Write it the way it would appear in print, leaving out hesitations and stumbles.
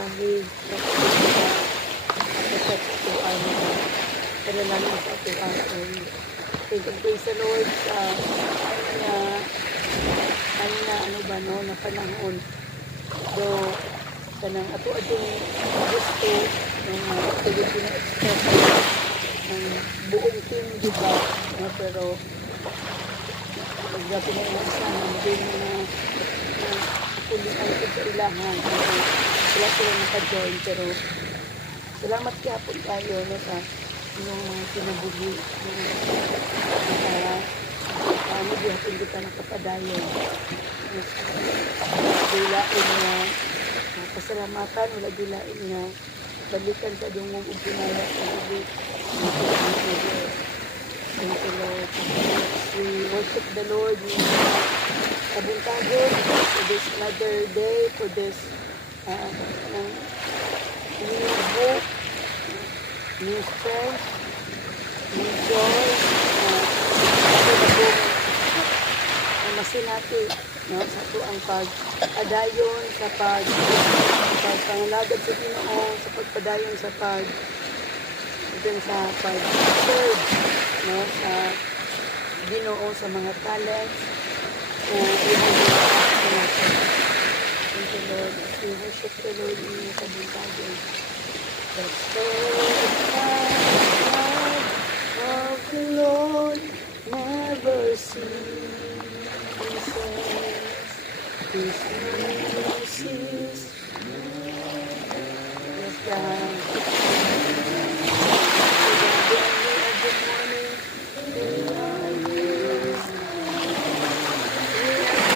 dahil sa tuan mo. Panalangin sa tuan mo. Thank you, praise the Lord sa ano ba no, na panahon. Do, kanang ato-atong gusto ng Filipino Express ng buong team, di ba? No, pero nagdating na yung isa na din na kulitan ko sa ilahan. Sila naka-join, pero salamat kaya po tayo no, sa yung pinabuhi ano dihatin kita nakapadayon dilain na pasalamatan wala dilain na balikan sa dungong upinaya sa gabi. Thank you, Lord. We worship the Lord. Kabuntagon for this another day, for this new hope, new strength, new joy, masin natin, no, sa ito ang pag-adayon sa pagpangalagad sa Ginoo, sa pagpadayon sa pag-serve, no, sa Ginoo, sa mga talents, thank you, Lord. We worship the Lord in your kabuntagon. The steadfast of the Lord never ceases. His mercies. Yes, God.